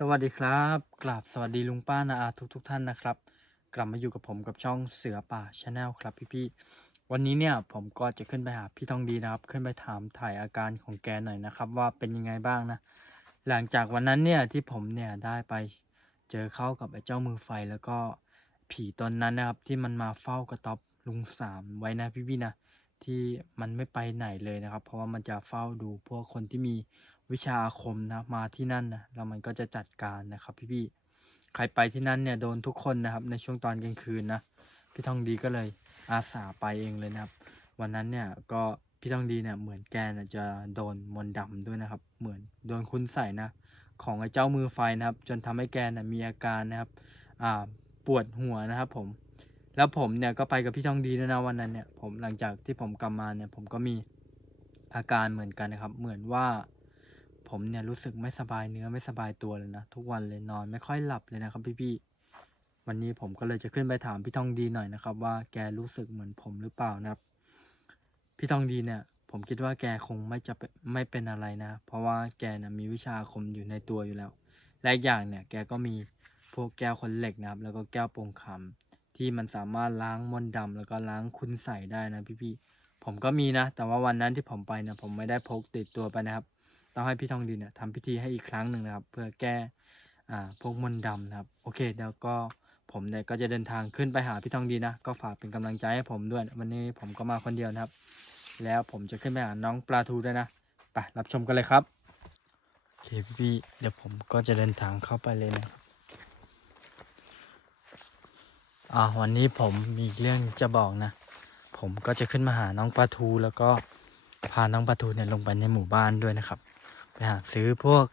สวัสดีครับกราบสวัสดีลุงป้านาอาทุกทุกท่านนะครับ กลับมาอยู่กับผมกับช่องเสือป่าชาแนลครับพี่ๆวันนี้เนี่ยผมก็จะขึ้นไปหาพี่ทองดีนะครับ ขึ้นไปถามถ่ายอาการของแกหน่อยนะครับ ว่าเป็นยังไงบ้างนะ หลังจากวันนั้นเนี่ยที่ผมเนี่ยได้ไปเจอเข้ากับไอ้เจ้ามือไฟแล้วก็ผีตอนนั้นนะครับ ที่มันมาเฝ้ากระต๊อบลุงสามไว้นะพี่ๆนะที่มันไม่ไปไหนเลยนะครับ เพราะว่ามันจะเฝ้าดูพวกคนที่มี วิชาอาคมนะมาที่นั่นนะแล้วมันก็จะจัดการนะครับ พี่ๆใครไปที่นั่นเนี่ยโดนทุกคนนะครับ ในช่วงตอนกลางคืนนะพี่ทองดีก็เลยอาสาไปเองเลยนะครับ วันนั้นเนี่ยก็พี่ทองดีเนี่ยเหมือนแกน่ะจะโดนมนต์ดำด้วยนะครับ เหมือนโดนคุณใส่นะของไอ้เจ้ามือไฟนะครับ จนทำให้แกน่ะมีอาการนะครับอ่าปวดหัวนะครับผมแล้วผมเนี่ยก็ไปกับพี่ทองดีด้วยนะวันนั้นเนี่ยผมหลังจากที่ผมกลับมาเนี่ยผมก็มีอาการเหมือนกันนะครับ เหมือนว่า ผมเนี่ยรู้สึกไม่สบายเนื้อไม่สบายตัวเลยนะ ทุกวันเลยนอนไม่ค่อยหลับเลยนะครับพี่ๆวันนี้ผมก็เลยจะขึ้นไปถามพี่ทองดีหน่อยนะครับ ว่าแกรู้สึกเหมือนผมหรือเปล่านะครับ พี่ทองดีเนี่ย ผมคิดว่าแกคงไม่จะไม่เป็นอะไรนะ เพราะว่าแกนี่ยมีวิชาคมอยู่ในตัวอยู่แล้ว และอีกอย่างเนี่ยแกก็มีพวกแก้วคนเหล็กนะครับ แล้วก็แก้วโปร่งคำที่มันสามารถล้างมนต์ดำแล้วก็ล้างคุณใส่ได้นะพี่ๆผมก็มีนะ แต่ว่าวันนั้นที่ผมไปเนี่ยผมไม่ได้พกติดตัวไปนะครับ ต้องให้พี่ทองดีเนี่ยทำพิธีให้อีกครั้งหนึ่งนะครับ เพื่อแก้อ่าพวกมนต์ดำนะครับ โอเคเดี๋ยวก็ผมเนี่ยก็จะเดินทางขึ้นไปหาพี่ทองดีนะ ก็ฝากเป็นกำลังใจให้ผมด้วย วันนี้ผมก็มาคนเดียวนะครับ แล้วผมจะขึ้นไปหาน้องปลาทูด้วยนะไปรับชมกันเลยครับโอเคพี่เดี๋ยวผมก็จะเดินทางเข้าไปเลยนะครับอ่าวันนี้ผมมีเรื่องจะบอกนะ ผมก็จะขึ้นมาหาน้องปลาทูแล้วก็พาน้องปลาทูเนี่ยลงไปในหมู่บ้านด้วยนะครับ ไปหาซื้อพวก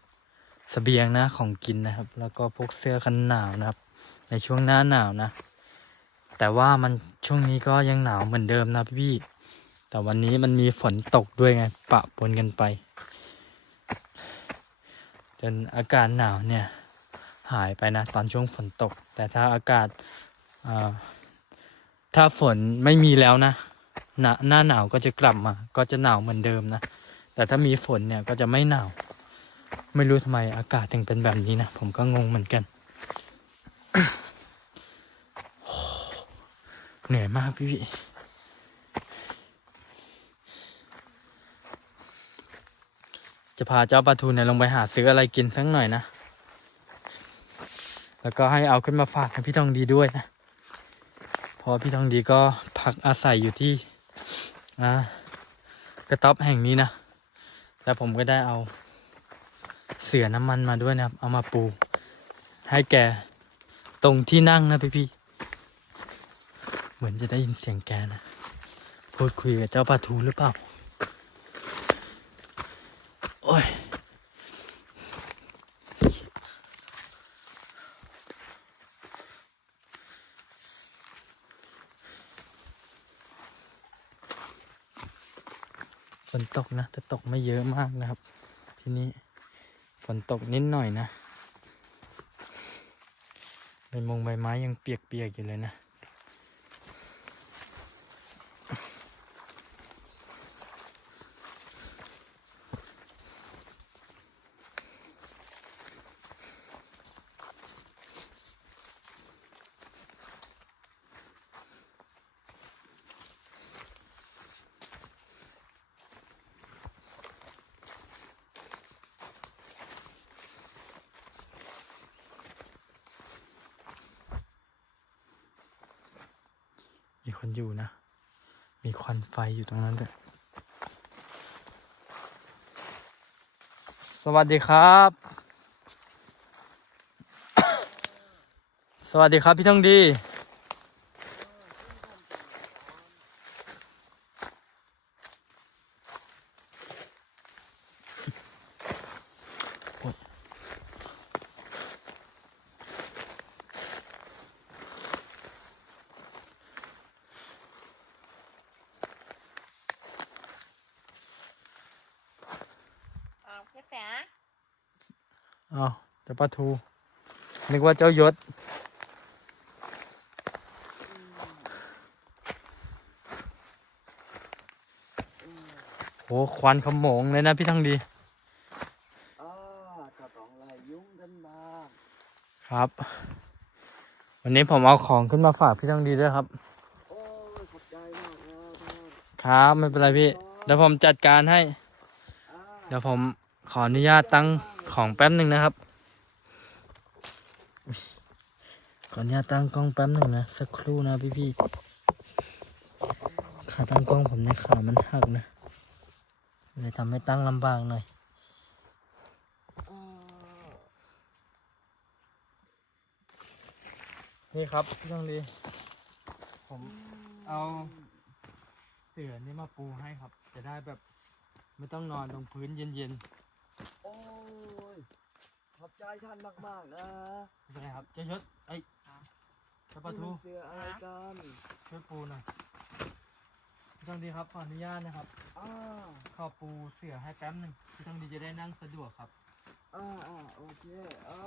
สเสบียงนะของกินนะครับ แล้วก็พวกเสื้อกันหนาวนะครับ ในช่วงหน้าหนาวนะ แต่ว่ามันช่วงนี้ก็ยังหนาวเหมือนเดิมนะพี่แต่วันนี้มันมีฝนตกด้วยไงปะปนกันไปจนอากาศหนาวเนี่ยหายไปนะ ตอนช่วงฝนตก แต่ถ้าอากาศาถ้าฝนไม่มีแล้วนะหน้าหนาวก็จะกลับมา ก็จะหนาวเหมือนเดิมนะ แต่ถ้ามีฝนเนี่ยก็จะไม่หนาว ไม่รู้ทำไมอากาศถึงเป็นแบบนี้นะ ผมก็งงเหมือนกัน เหนื่อยมากพี่พี่จะพาเจ้าปลาทูเนี่ยลงไปหาซื้ออะไรกินสักหน่อยนะ แล้วก็ให้เอาขึ้นมาฝากให้พี่ทองดีด้วยนะ เพราะพี่ทองดีก็พักอาศัยอยู่ที่อ่ากระต๊อบแห่งนี้นะ แล้วผมก็ได้เอาเสือน้ำมันมาด้วยนะครับ เอามาปู ให้แกตรงที่นั่งนะพี่พี่ๆเหมือนจะได้ยินเสียงแกนะพูดคุยกับเจ้าปลาทูหรือเปล่า โอ้ย ฝน ตกนะแต่ตกไม่เยอะมากนะครับ ทีนี้ฝนตกนิดหน่อยนะใบมงใบไม้ยังเปียกๆอยู่เลยนะ มีคนอยู่นะ มีควัน ไฟอยู่ตรงนั้นด้วยสวัสดีครับ สวัสดีครับพี่ทองดี ออกกระแส อ้าวเจ้า ปลาทู นึกว่าเจ้ายศ โห ควันขโมงเลยนะพี่ทองดีครับ วันนี้ผมเอาของขึ้นมาฝากพี่ต้งดีด้วยครับขากนะท่านครับไม่เป็นไรพี่ เดี๋ยวผมจัดการให้ เดี๋ยวผมขออนุญาตตั้งของแป๊บหนึ่งนะครับอุ๊ย ขออนุญาตตั้งกล้องแป๊บหนึ่งนะสักครู่นะพี่พี่ๆขาตั้งกล้องผมในยขามันหักนะเลยทำให้ตั้งลำบากหน่อยอ่านี่ครับพี่ต้องดี ผมเอาเสื่อนี่มาปูให้ครับ จะได้แบบไม่ต้องนอนตรงพื้นเย็นโอ้ย ขอบใจท่านมาก ๆ นะๆไม่เป็นไรครับเจะยศไอ้ กระปะทูนี่มันเสืออะไรกันช่วยปูหน่อยพี่ต้องดีครับขออนุญาตนะครับอ่าขอปูเสื่อให้แป๊บหนึ่งพี่ต้องดีจะได้นั่งสะดวกครับ อ่าอ่าโอเคอ่า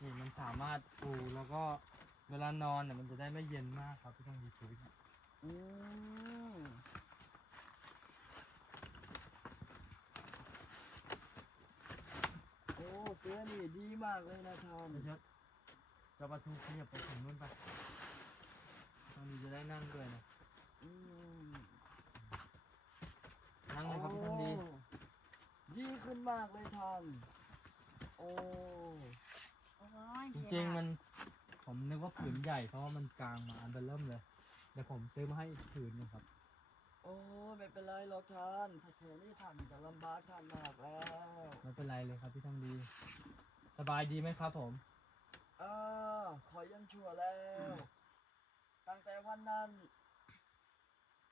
นี่มันสามารถปูแล้วก็เวลานอนเนี่ยมันจะได้ไม่เย็นมากครับพี่ต้องดีช่วยอืมโอ้เสือนี่ดีมากเลยนะท่านเจะยศก ระปะทูขยับไปถึงนู้นไปพี่ต้องดีจะได้นั่งด้วยนะอืมนั่งเลยครับพี่ต้องดีโอ้ดีขึ้นมากเลยท่านโอ้โอ้ยจริงๆมัน ผมนึกว่าผืนใหญ่เพราะว่ามันกลางมาอันเบอร์เริ่มเลยเดี๋ยวผมซื้อมาให้อีกผืนหนึงครับ โอ้ไม่เป็นไรหรอกท่านถ้าแค่นี้ท่านจะลำบากท่านมากแล้ว ไม่เป็นไรเลยครับพี่ต้องดี สบายดีไหมครับผม อ่าขอยังชั่วแล้ว ตั้งแต่วันนั้น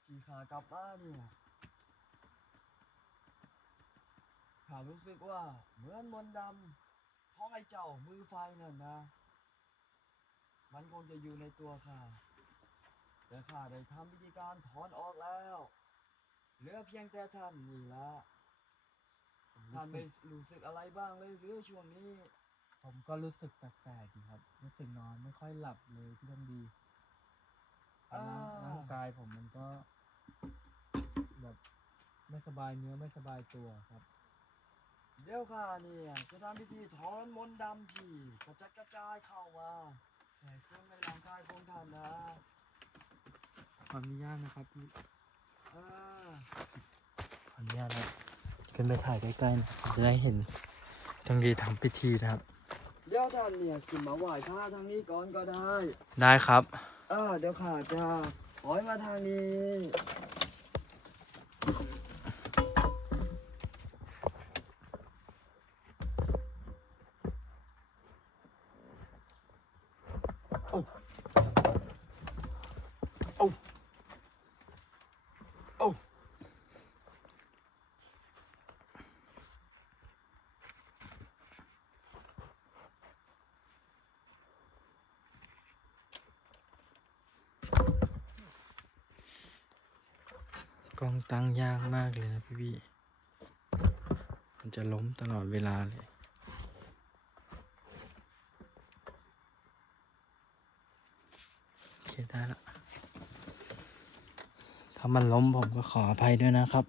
ที่ขากลับมานเนี่ยข้ารู้สึกว่าเหมือนมนต์ดำของไอ้เจ้ามือไฟนั่นนะ มันคงจะอยู่ในตัวข้าแต่ข้าได้ทำวิธีการถอนออกแล้ว เหลือเพียงแต่ท่านนี่ละท่านไม่รู้สึกอะไรบ้างเลยหรือช่วงนี้ ผมก็รู้สึกแปลกๆดีครับ รู้สึกนอนไม่ค่อยหลับเลยพี่ต้องดีร่างอ่า ร่างกายผมมันก็ แบบไม่สบายเนื้อไม่สบายตัวครับ เดี๋ยวข้าเนี่ยจะทำพิธีถอนมนต์ดำที่กระจัดกระจายเข้ามาใส่ซึ่งในร่างกายของท่านนะ ขออนุญาตนะครับพี่อ่าขออนุญาตนะขึ้นไปถ่ายใกล้ๆนะจะได้เห็นต้องดีทำพิธีนะครับ เดี๋ยวท่านเนี่ยขึ้นมาไหว้พระทางนี้ก่อนก็ได้ได้ครับอ่าเดี๋ยวข้าจะถอยมาทางนี้ ตั้งยากมากเลยนะพี่พี่มันจะล้มตลอดเวลาเลย โอเคได้ละถ้ามันล้มผมก็ขออภัยด้วยนะครับ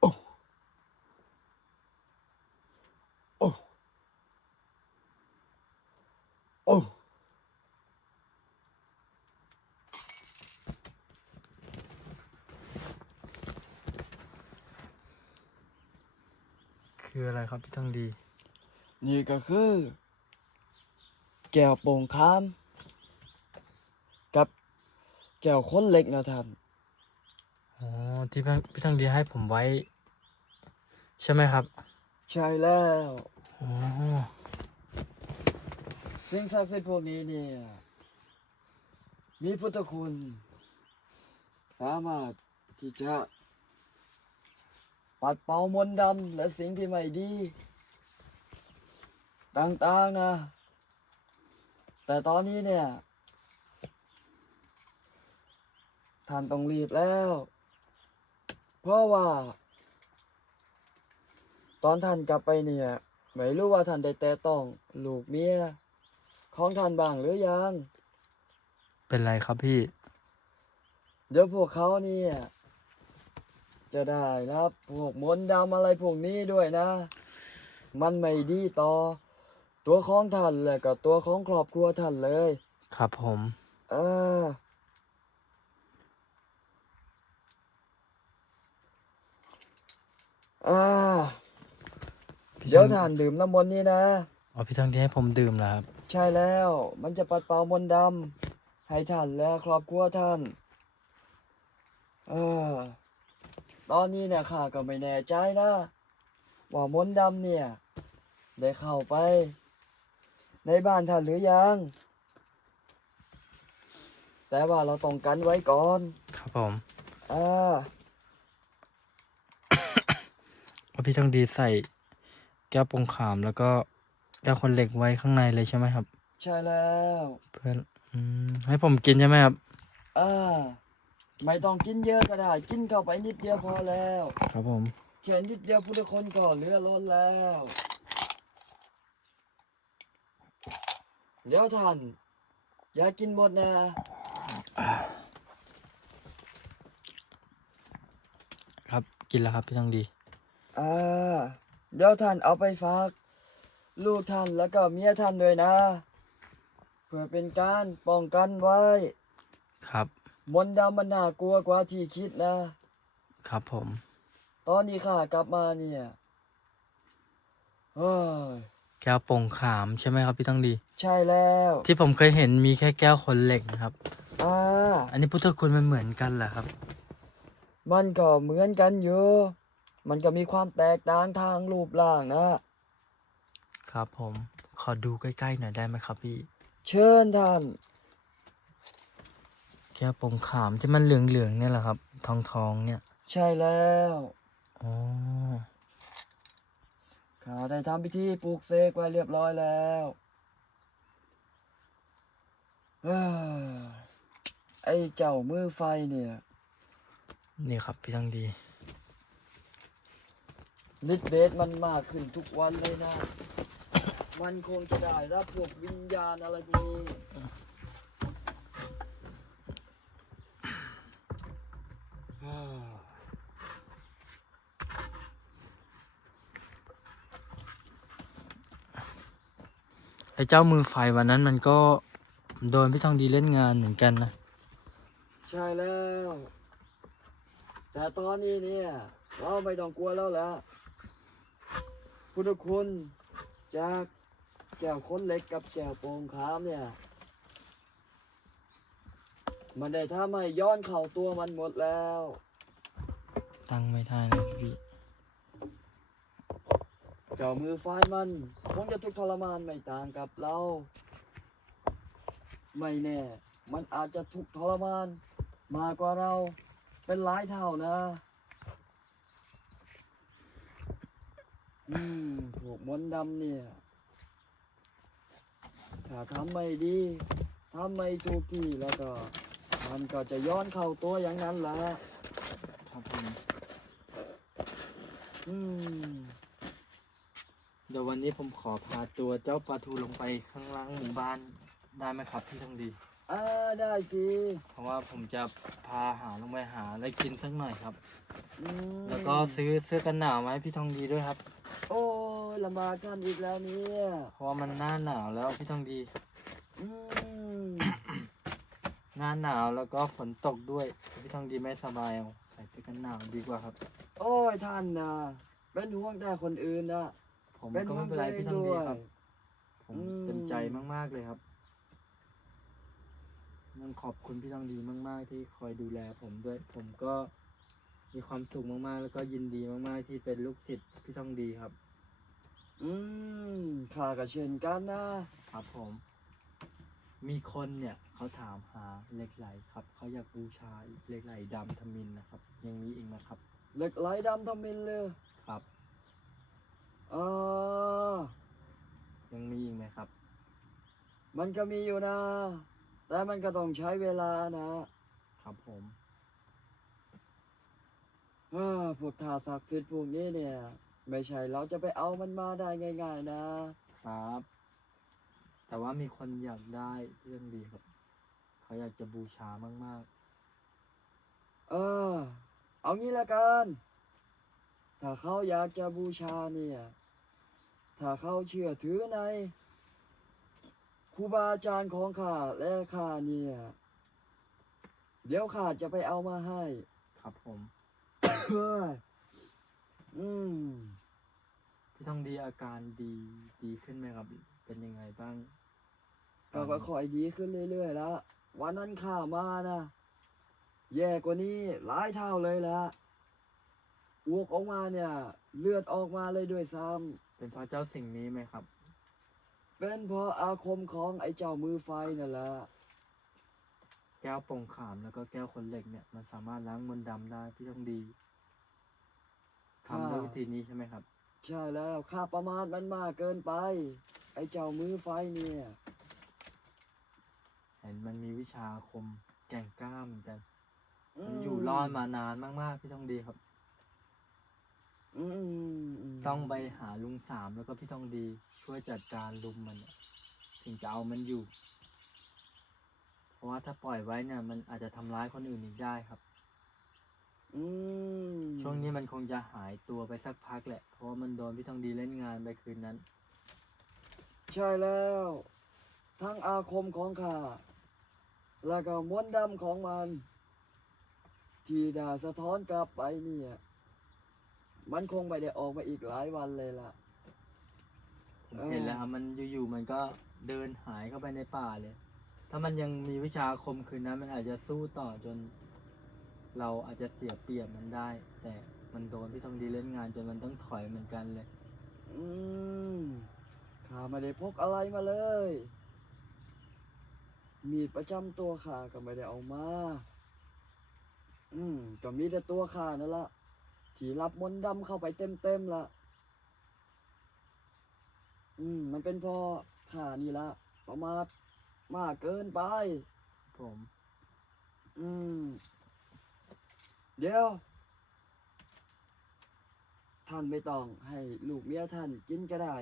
โอ้โอ้ คืออะไรครับพี่ต้องดี นี่ก็คือ แก้วโป่งค้าม กับแก้วค้นเหล็กนะท่านอ๋อที่พี่พี่ต้องดีให้ผมไว้ ใช่ไหมครับ ใช่แล้วอ๋อสิ่งศักดิ์สิทธิ์พวกนี้เนี่ย มีพุทธคุณ สามารถที่จะ ปัดเป่ามนต์ดำและสิ่งที่ไม่ดี ต่างๆนะ แต่ตอนนี้เนี่ย ท่านต้องรีบแล้ว เพราะว่า ตอนท่านกลับไปเนี่ย ไม่รู้ว่าท่านได้แต่ต้องลูกเมียของท่านบ้างหรือยัง เป็นไรครับพี่ เดี๋ยวพวกเขาเนี่ย จะได้รับพวกมนต์ดำอะไรพวกนี้ด้วยนะ มันไม่ดีต่อ ตัวของท่านและก็ตัวของครอบครัวท่านเลย ครับผม เออ อ่า พี่เดี๋ยวทองท่านดื่มน้ำมนต์นี่นะ อ๋อพี่ทองดีให้ผมดื่มแล้วครับ ใช่แล้ว มันจะปัดเป่ามนต์ดำให้ท่านและครอบครัวท่าน เออ ตอนนี้เนี่ยข้าก็ไม่แน่ใจนะ ว่ามนต์ดำเนี่ย ได้เข้าไป ในบ้านท่านหรือยัง แต่ว่าเราต้องกันไว้ก่อนครับผมอ่าว่าพี่ทองดีใส่แก้วปงขามแล้วก็แก้วคนเหล็กไว้ข้างในเลยใช่ไหมครับ ใช่แล้ว เพื่อนอืมให้ผมกินใช่ไหมครับอ่า ไม่ต้องกินเยอะก็ได้ กินเข้าไปนิดเดียวพอแล้วครับผมแค่นิดเดียวพุทธคนก็เหลือล้นแล้ว เดี๋ยวท่าน อย่ากินหมดนะครับกินแล้วครับพี่ทองดี อ่าเดี๋ยวท่านเอาไปฝาก ลูกท่านแล้วก็เมียท่านด้วยนะ เพื่อเป็นการป้องกันไว้ ครับ มนต์ดำมันน่ากลัวกว่าที่คิดนะ ครับผม ตอนนี้ข้ากลับมาเนี่ยเฮ้ยแก้วปงขามใช่ไหมครับพี่ทองดี ใช่แล้วที่ผมเคยเห็นมีแค่แก้วคนเหล็กนะครับ อ่าอันนี้พุทธคุณมันเหมือนกันเหรอครับ มันก็เหมือนกันอยู่มันก็มีความแตกต่างทางรูปร่างนะ ครับผม ขอดูใกล้ๆหน่อยได้ไหมครับพี่ เชิญท่าน แก้วปงขามที่มันเหลืองๆเนี่ยแหละครับ ทองทองๆเนี่ยใช่แล้วอ๋อข้าได้ทำพิธีปลูกเสกไว้เรียบร้อยแล้วเอ้อไอ้เจ้ามือไฟเนี่ย นี่ครับพี่ทองดีฤทธิ์เดชมันมากขึ้นทุกวันเลยนะ มันคงจะได้รับพวกวิญญาณอะไรพวกนี้ ไอ้เจ้ามือไฟวันนั้นมันก็โดนพี่ทองดีเล่นงานเหมือนกันนะ ใช่แล้ว แต่ตอนนี้เนี่ย เราไม่ต้องกลัวแล้วแหละพุทธคุณจากแก้วค้นเล็กกับแก้วโปงขามเนี่ย มันได้ทำให้ย้อนเข่าตัวมันหมดแล้ว ตั้งไม่ได้นะพี่ เจ้ามือไฟมันคงจะทุกข์ทรมานไม่ต่างกับเรา ไม่แน่ มันอาจจะทุกข์ทรมาน มากกว่าเราเป็นหลายเท่านะอืมพวกมนต์ดำเนี่ย ถ้าทำไม่ดีทำไม่ถูกที่แล้วก็ มันก็จะย้อนเข้าตัวอย่างนั้นแหละครับอืม เดี๋ยววันนี้ผมขอพาตัวเจ้าปลาทูลงไปข้างล่างหมู่บ้านได้ไหมครับพี่ทองดีอ่าได้สิเพราะว่าผมจะพาหาลงไปหาอะไรกินสักหน่อยครับ อืมแล้วก็ซื้อเสื้อกันหนาวมาให้พี่ทองดีด้วยครับ โอ้ยลำบากกันอีกแล้วเนี่ยเพราะว่ามันหน้าหนาวแล้วพี่ทองดี อืมหน้าหนาวแล้วก็ฝนตกด้วยพี่ทองดีไม่สบายเอาใส่เสื้อกันหนาวดีกว่าครับ โอ้ยท่านนะเป็นห่วงแต่คนอื่นนะ ผมเป็นก็ห่วไม่งเป็นตัวไรเองพี่ทองด้ดีวยครับผมอืมเต็มใจมาก ๆเลยครับต้องขอบคุณพี่ทองดีมาก ๆ ที่คอยดูแล ผมด้วย ผมก็มีความสุขมาก ๆ แล้วก็ยินดีมาก ๆ ที่เป็นลูกศิษย์พี่ทองดีครับ อืมข้าก็เช่นกันนะครับผม มีคนเนี่ยเขาถามหาเหล็กไหลครับ เขาอยากบูชาเหล็กไหลดำทมินนะครับ ยังมีอีกนะครับ เหล็กไหลดำทำมินเลยครับ อ่ายังมีอีกไหมครับ มันก็มีอยู่นะ แต่มันก็ต้องใช้เวลานะ ครับผมเออพวกทาศักดิ์สิทธิ์พวกนี้เนี่ย ไม่ใช่เราจะไปเอามันมาได้ง่าย ๆ นะ ครับ แต่ว่ามีคนอยากได้เรื่องดีครับ เขาอยากจะบูชามาก เออ เอางี้ละกัน ถ้าเขาอยากจะบูชาเนี่ย ถ้าเขาเชื่อถือในครูบาอาจารย์ของข้าและข้าเนี่ย เดี๋ยวข้าจะไปเอามาให้ๆครับผมเฮ้ยอืมพี่ทองดีอาการดีดีขึ้นไหมครับ เป็นยังไงบ้างก็ค่อยๆดีขึ้นเรื่อยๆแล้ววันนั้นข้ามานะแย่กว่านี้หลายเท่าเลยละอ้วกออกมาเนี่ย เลือดออกมาเลยด้วยซ้ เป็นเพราะเจ้าสิ่งนี้ไหมครับำเป็นเพราะอาคมของไอ้เจ้ามือไฟนั่นแหละ แก้วโป่งขามแล้วก็แก้วขนเหล็กเนี่ยมันสามารถล้างมนต์ดำได้พี่ทองดีทำด้วยวิธีนี้ใช่ไหมครับ ใช่แล้วข้าประมาทมันมากเกินไป ไอ้เจ้ามือไฟเนี่ย เห็นมันมีวิชาอาคมแก่งกล้าเหมือนกันอืมันอยู่รอดมานานมากๆพี่ทองดีครับ อืมมต้องไปหาลุงสามแล้วก็พี่ทองดีช่วยจัดการลุมมันเนี่ยถึงจะเอามันอยู่ เพราะว่าถ้าปล่อยไว้เนี่ย มันอาจจะทำร้ายคนอื่นอีกได้ครับ อืมช่วงนี้มันคงจะหายตัวไปสักพักแหละ เพราะว่ามันโดนพี่ทองดีเล่นงานไปคืนนั้น ใช่แล้ว ทั้งอาคมของข้าแล้วก็มวลต์ดำของมัน ที่ด่าสะท้อนกลับไปเนี่ย มันคงไม่ได้ออกมาอีกหลายวันเลยล่ะ ผมเออเห็นแล้วครับมันอยู่ๆมันก็เดินหายเข้าไปในป่าเลย ถ้ามันยังมีวิชาอาคมคืนนั้น มันอาจจะสู้ต่อจน เราอาจจะเสียเปรียบมันได้ แต่มันโดนพี่ทองดีเล่นงานจนมันต้องถอยเหมือนกันเลย อืมข้าไม่ได้พกอะไรมาเลย มีดประจำตัวข้าก็ไม่ได้เอามา อืมก็มีแต่ตัวข้านั่นละ ที่รับมนต์ดำเข้าไปเต็มๆละอืม มันเป็นเพอข้านี่ละประมาทมากเกินไป ผม อืม เดี๋ยว ท่านไม่ต้องให้ลูกเมียท่านกินก็ได้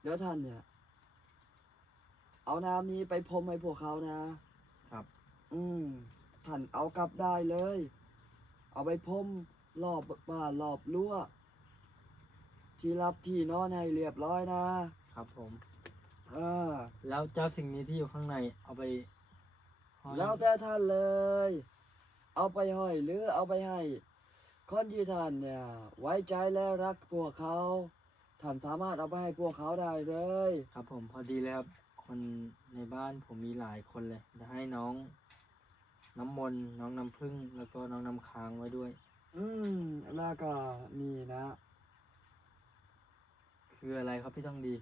เดี๋ยวท่านเนี่ย เอาน้ำนี้ไปพรมให้พวกเขานะครับ อืม ท่านเอากลับได้เลย เอาไปพรม รอบบ้านรอบรั้วที่รับที่นอนให้เรียบร้อยนะครับผม เออแล้วเจ้าสิ่งนี้ที่อยู่ข้างในเอาไปห้อยแล้วแต่ท่านเลย เอาไปห้อยหรือเอาไปให้ คนที่ท่านเนี่ย ไว้ใจและรักพวกเขาท่านสามารถเอาไปให้พวกเขาได้เลย ครับผมพอดีเลยครับคนในบ้านผมมีหลายคนเลยจะให้น้อง น้ำมนต์น้องน้ำพึ่งแล้วก็น้องน้ำค้างไว้ด้วย อืม แล้วก็นี่นะ คืออะไรครับพี่ต้องดี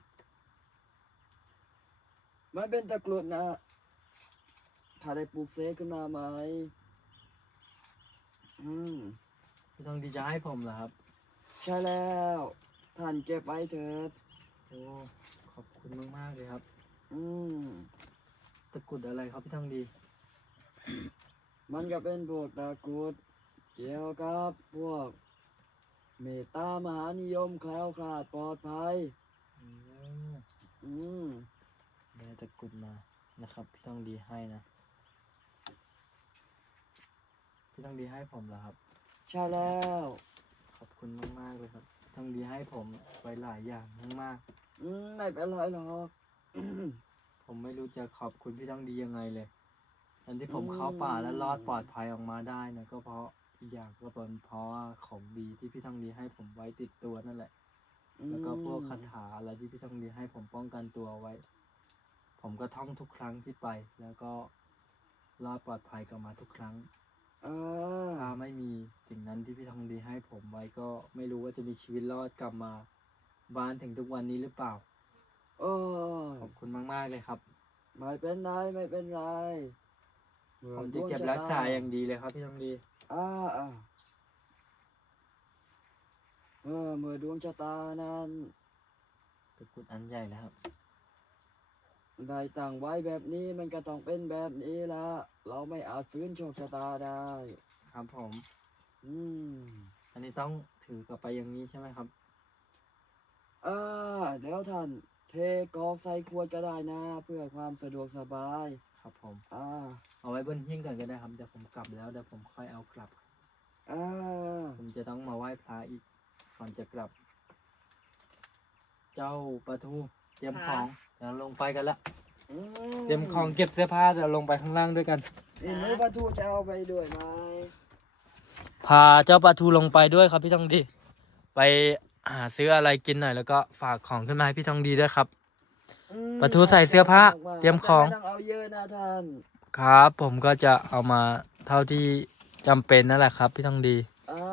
มันเป็นตะกรุดนะ ถ้าได้ปลูกเสกขึ้นมาไหม อืม พี่ต้องดีจะให้ผมเหรอครับใช่แล้ว ท่านเก็บไว้เถิด โอ้ขอบคุณมากๆเลยครับ อืม ตะกรุดอะไรครับพี่ต้องดี มันก็เป็นพวกตะกรุด เกี่ยวกับพวก เมตตามหานิยมแคล้วคลาดปลอดภัย อืมอืมได้ตะกรุดมานะครับ พี่ต้องดีให้นะ พี่ต้องดีให้ผมเหรอครับ ใช่แล้ว ขอบคุณมากๆเลยครับพี่ต้องดีให้ผมไว้หลายอย่างมากอืมไม่เป็นไรหรอกๆผมไม่รู้จะขอบคุณพี่ต้องดียังไงเลยตอนที่ผมอืมเข้าป่าและรอดปลอดภัยออกมาได้นะก็เพราะ อีกอย่างก็เป็นเพราะว่าของดีที่พี่ต้องดีให้ผมไว้ติดตัวนั่นแหละ แล้วก็พวกคาถาอะไรที่พี่ต้องดีให้ผมป้องกันตัวไว้ ผมก็ท่องทุกครั้งที่ไป แล้วก็รอดปลอดภัยกลับมาทุกครั้งเออถ้าไม่มีสิ่งนั้นที่พี่ทองดีให้ผมไว้ก็ไม่รู้ว่าจะมีชีวิตรอดกลับมาบ้านถึงทุกวันนี้หรือเปล่า เออขอบคุณมาก ๆ เลยครับ ไม่เป็นไร ไม่เป็นไร ผมจะเก็บรักษาอย่างดีเลยครับพี่ทองดี อ่าอ่าเออเมื่อดวงชะตานั้นตะกรุดอันใหญ่นะครับ ได้ตั้งไว้แบบนี้มันก็ต้องเป็นแบบนี้ละ เราไม่อาจฟื้นโชคชะตาได้ ครับผม อืม อันนี้ต้องถือกลับไปอย่างนี้ใช่ไหมครับ อ่าเดี๋ยวท่าน เทกรอกใส่ขวดก็ได้นะ เพื่อความสะดวกสบาย ครับผม อ่าเอาไว้บนหิ้งก่อนก็ได้ครับเดี๋ยวผมกลับแล้วเดี๋ยวผมค่อยเอากลับ อ่าผมจะต้องมาไหว้พระอีกก่อนจะกลับ เจ้าปลาทูเตรียมของเดี๋ยวลงไปกันละอืเตรียมของเก็บเสื้อผ้าเดี๋ยวลงไปข้างล่างด้วยกันนี่หนูปลาทูจะเอาไปด้วยไหมพาเจ้าปลาทูลงไปด้วยครับพี่ทองดี ไปหาซื้ออะไรกินหน่อยแล้วก็ฝากของขึ้นมาให้พี่ทองดีด้วยครับอืม ปลาทูใส่เสื้อผ้าเตรียมของแต่ไม่ต้องเอาเยอะนะท่านครับ ผมก็จะเอามาเท่าที่จำเป็นนั่นแหละครับ พี่ทองดี อ่า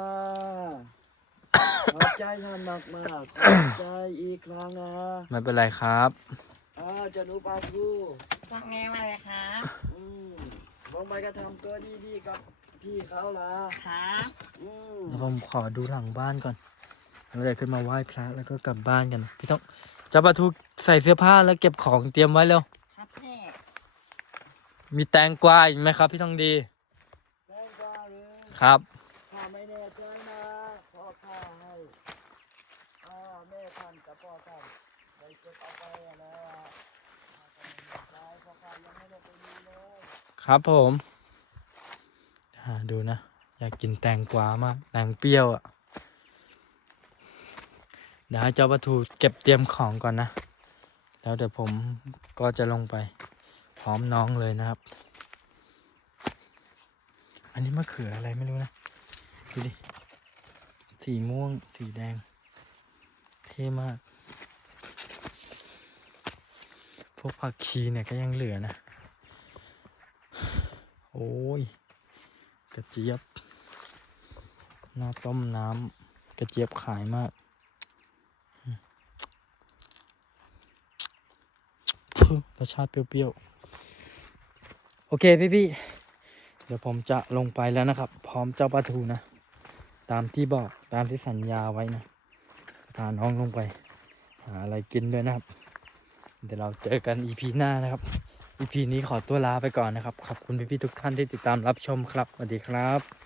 ขอบใจท่านมากมากๆขอบใจอีกครั้งนะไม่เป็นไรครับ อ่าเจะหนูปลาทูว่าไงมาเลยครับอืมลงไปก็ทำตัวดีๆกับพี่เขาละครับอืมเดี๋ยวผมขอดูหลังบ้านก่อนแล้วเดี๋ยวขึ้นมาไหว้พระแล้วก็กลับบ้านกัน พี่ต้องเจ้าปลาทูใส่เสื้อผ้าแล้วเก็บของเตรียมไว้เร็ว ครับพี่มีแตงกวาอีกไหมครับ พี่ทองดี แม่งกว่าเลยครับ ข้าไม่แน่ใจนะพ่อข้าให้อ่าแม่ท่านกับพ่อท่านได้เก็บเอาไปแล้วอะข้าก็ไม่แน่ใจเพราะข้ายังไม่ได้ไปดูเลยครับผมอ่าดูนะ อยากกินแตงกวามากแตงเปรี้ยวอะ เดี๋ยวให้เจ้าปลาทูเก็บเตรียมของก่อนนะ แล้วเดี๋ยวผมก็จะลงไปพร้อมน้องเลยนะครับ อันนี้มะเขืออะไรไม่รู้นะ ดูดิ สีม่วง สีแดง เท่มาก พวกผักชีเนี่ยก็ยังเหลือนะ โอ้ย กระเจี๊ยบน่าต้มน้ำกระเจี๊ยบขายมากอืมพึ รสชาติเปรี้ยวๆ โอเคพี่ๆ เดี๋ยวผมจะลงไปแล้วนะครับ พร้อมเจ้าปลาทูนะ ตามที่บอกตามที่สัญญาไว้นะพาน้องลงไป หาอะไรกินด้วยนะครับ เดี๋ยวเราเจอกัน EP หน้านะครับ EP นี้ขอตัวลาไปก่อนนะครับ ขอบคุณพี่ๆทุกท่านที่ติดตามรับชมครับสวัสดีครับ